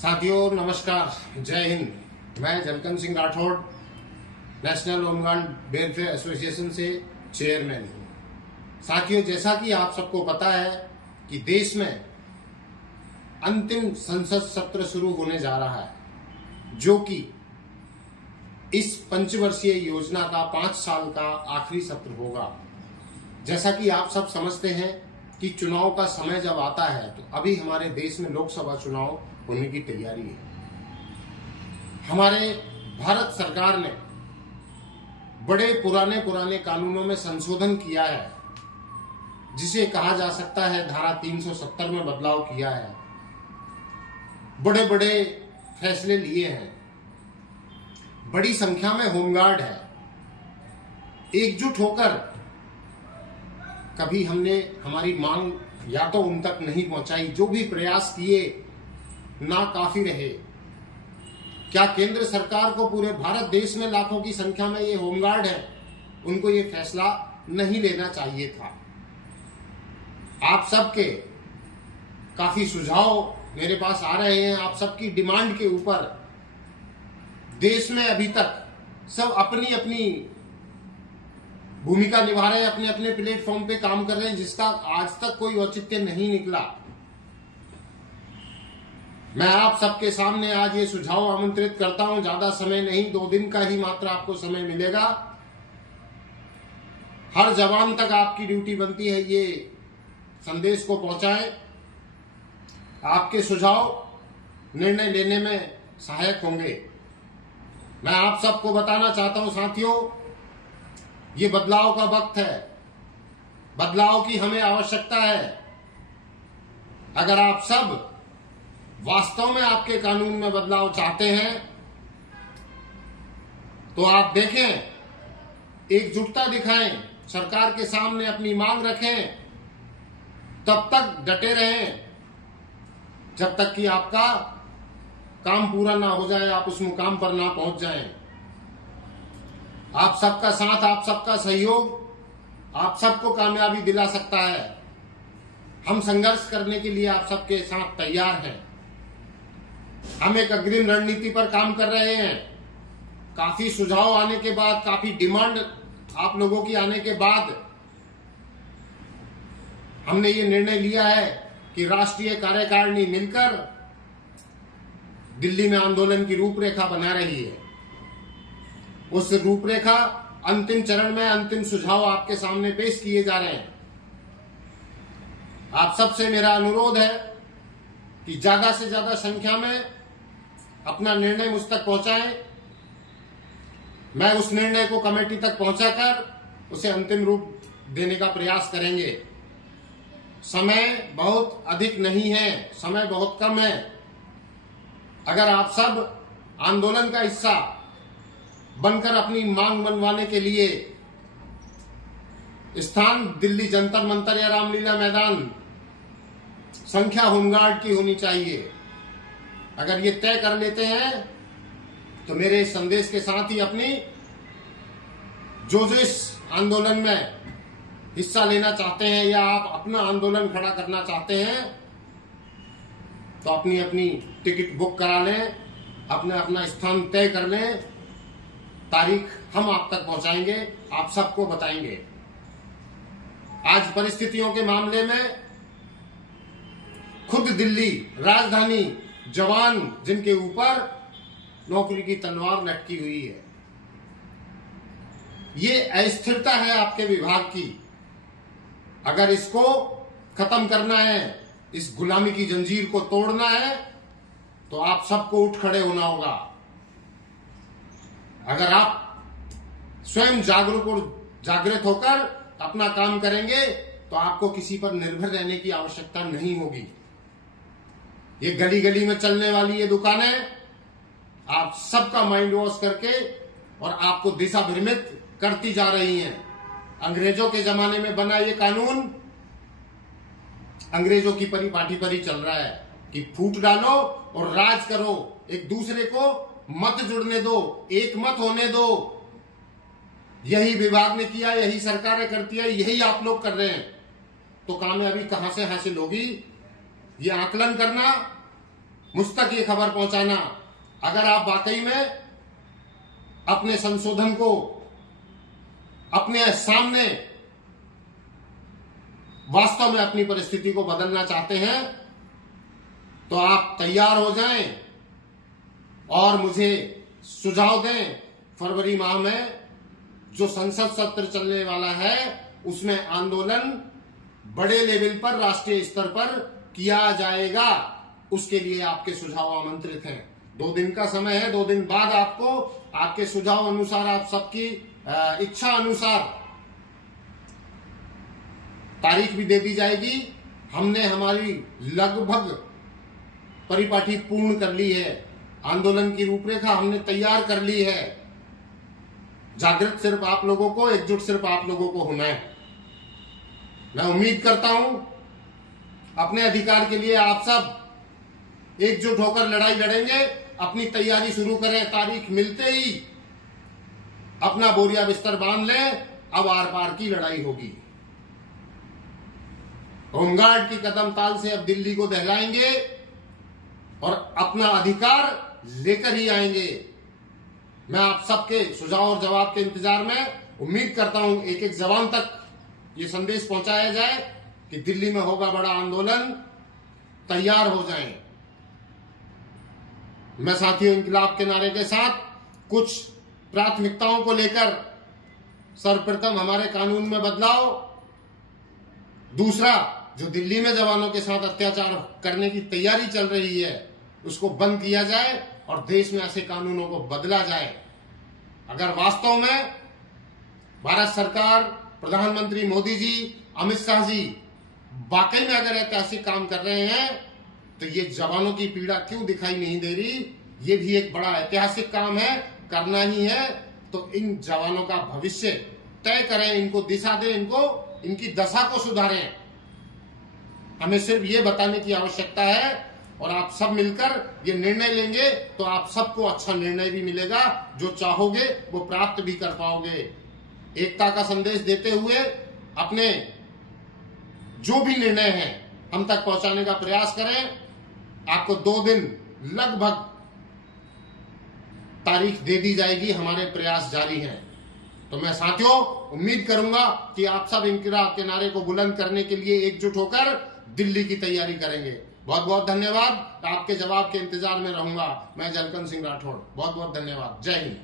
साथियों नमस्कार, जय हिंद। मैं Jalkan Singh Rathore national home guard welfare association से चेयरमैन हूँ। साथियों, जैसा कि आप सबको पता है कि देश में अंतिम संसद सत्र शुरू होने जा रहा है, जो कि इस पंचवर्षीय योजना का 5 साल का आखिरी सत्र होगा। जैसा कि आप सब समझते हैं कि चुनाव का समय जब आता है तो अभी हमारे देश में लोकसभा चुनाव होने की तैयारी है। हमारे भारत सरकार ने बड़े पुराने कानूनों में संशोधन किया है, जिसे कहा जा सकता है धारा 370 में बदलाव किया है। बड़े बड़े फैसले लिए हैं। बड़ी संख्या में होमगार्ड है। एकजुट होकर कभी हमने हमारी मांग या तो उन तक नहीं पहुंचाई, जो भी प्रयास किए ना काफी रहे। क्या केंद्र सरकार को पूरे भारत देश में लाखों की संख्या में ये होमगार्ड है, उनको ये फैसला नहीं लेना चाहिए था? आप सबके काफी सुझाव मेरे पास आ रहे हैं। आप सबकी डिमांड के ऊपर देश में अभी तक सब अपनी अपनी भूमिका निभा रहे हैं, अपने अपने प्लेटफॉर्म पे काम कर रहे हैं, जिसका आज तक कोई औचित्य नहीं निकला। मैं आप सबके सामने आज ये सुझाव आमंत्रित करता हूं। ज्यादा समय नहीं, 2 दिन का ही मात्र आपको समय मिलेगा। हर जवान तक आपकी ड्यूटी बनती है ये संदेश को पहुंचाएं। आपके सुझाव निर्णय लेने में सहायक होंगे। मैं आप सबको बताना चाहता हूं साथियों, ये बदलाव का वक्त है। बदलाव की हमें आवश्यकता है। अगर आप सब वास्तव में आपके कानून में बदलाव चाहते हैं तो आप देखें, एकजुटता दिखाएं, सरकार के सामने अपनी मांग रखें, तब तक डटे रहें जब तक कि आपका काम पूरा ना हो जाए, आप उस मुकाम पर ना पहुंच जाएं। आप सबका साथ, आप सबका सहयोग आप सबको कामयाबी दिला सकता है। हम संघर्ष करने के लिए आप सबके साथ तैयार हैं। हम एक अग्रिम रणनीति पर काम कर रहे हैं। काफी सुझाव आने के बाद, काफी डिमांड आप लोगों की आने के बाद हमने ये निर्णय लिया है कि राष्ट्रीय कार्यकारिणी मिलकर दिल्ली में आंदोलन की रूपरेखा बना रही है। उस रूपरेखा अंतिम चरण में अंतिम सुझाव आपके सामने पेश किए जा रहे हैं। आप सबसे मेरा अनुरोध है कि ज्यादा से ज्यादा संख्या में अपना निर्णय मुझ तक पहुंचाएं। मैं उस निर्णय को कमेटी तक पहुंचाकर उसे अंतिम रूप देने का प्रयास करेंगे। समय बहुत अधिक नहीं है, समय बहुत कम है। अगर आप सब आंदोलन का हिस्सा बनकर अपनी मांग मनवाने के लिए स्थान दिल्ली जंतर मंतर या रामलीला मैदान, संख्या होमगार्ड की होनी चाहिए। अगर ये तय कर लेते हैं तो मेरे संदेश के साथ ही अपनी जो इस आंदोलन में हिस्सा लेना चाहते हैं या आप अपना आंदोलन खड़ा करना चाहते हैं तो अपनी अपनी टिकट बुक करा लें, अपना अपना स्थान तय कर लें। तारीख हम आप तक पहुंचाएंगे, आप सबको बताएंगे। आज परिस्थितियों के मामले में खुद दिल्ली राजधानी जवान जिनके ऊपर नौकरी की तलवार लटकी हुई है, ये अस्थिरता है आपके विभाग की। अगर इसको खत्म करना है, इस गुलामी की जंजीर को तोड़ना है, तो आप सबको उठ खड़े होना होगा। अगर आप स्वयं जागृत होकर अपना काम करेंगे तो आपको किसी पर निर्भर रहने की आवश्यकता नहीं होगी। ये गली गली में चलने वाली ये दुकानें आप सबका माइंड वॉश करके और आपको दिशा भ्रमित करती जा रही हैं। अंग्रेजों के जमाने में बना ये कानून अंग्रेजों की परिपाटी पर ही चल रहा है कि फूट डालो और राज करो, एक दूसरे को मत जुड़ने दो, एक मत होने दो। यही विभाग ने किया, यही सरकारें करती है, यही आप लोग कर रहे हैं। तो कामयाबी कहां से हासिल होगी, ये आकलन करना मुझ तक ये खबर पहुंचाना। अगर आप वाकई में अपने संशोधन को अपने सामने वास्तव में अपनी परिस्थिति को बदलना चाहते हैं तो आप तैयार हो जाएं और मुझे सुझाव दें। फरवरी माह में जो संसद सत्र चलने वाला है उसमें आंदोलन बड़े लेवल पर, राष्ट्रीय स्तर पर किया जाएगा। उसके लिए आपके सुझाव आमंत्रित हैं। 2 दिन का समय है। 2 दिन बाद आपको आपके सुझाव अनुसार, आप सबकी इच्छा अनुसार तारीख भी दे दी जाएगी। हमने हमारी लगभग परिपाटी पूर्ण कर ली है। आंदोलन की रूपरेखा हमने तैयार कर ली है। जागृत सिर्फ आप लोगों को, एकजुट सिर्फ आप लोगों को होना है। मैं उम्मीद करता हूं अपने अधिकार के लिए आप सब एकजुट होकर लड़ाई लड़ेंगे। अपनी तैयारी शुरू करें। तारीख मिलते ही अपना बोरिया बिस्तर बांध लें। अब आर पार की लड़ाई होगी। होमगार्ड की कदम ताल से अब दिल्ली को दहलाएंगे और अपना अधिकार लेकर ही आएंगे। मैं आप सबके सुझाव और जवाब के इंतजार में उम्मीद करता हूं एक एक जवान तक ये संदेश पहुंचाया जाए कि दिल्ली में होगा बड़ा आंदोलन, तैयार हो जाएं। मैं साथियों इंकलाब के नारे के साथ कुछ प्राथमिकताओं को लेकर, सर्वप्रथम हमारे कानून में बदलाव, दूसरा जो दिल्ली में जवानों के साथ अत्याचार करने की तैयारी चल रही है उसको बंद किया जाए और देश में ऐसे कानूनों को बदला जाए। अगर वास्तव में भारत सरकार, प्रधानमंत्री मोदी जी, अमित शाह जी वाकई में अगर ऐतिहासिक काम कर रहे हैं तो ये जवानों की पीड़ा क्यों दिखाई नहीं दे रही? ये भी एक बड़ा ऐतिहासिक काम है, करना ही है। तो इन जवानों का भविष्य तय करें, इनको दिशा दें, इनकी दशा को सुधारें। हमें सिर्फ ये बताने की आवश्यकता है और आप सब मिलकर ये निर्णय लेंगे तो आप सबको अच्छा निर्णय भी मिलेगा। जो चाहोगे वो प्राप्त भी कर पाओगे। एकता का संदेश देते हुए अपने जो भी निर्णय है हम तक पहुंचाने का प्रयास करें। आपको 2 दिन लगभग तारीख दे दी जाएगी। हमारे प्रयास जारी हैं। तो मैं साथियों उम्मीद करूंगा कि आप सब इंकलाब के नारे को बुलंद करने के लिए एकजुट होकर दिल्ली की तैयारी करेंगे। बहुत बहुत धन्यवाद। आपके जवाब के इंतजार में रहूंगा। मैं जलकन सिंह राठौड़। बहुत बहुत धन्यवाद। जय हिंद।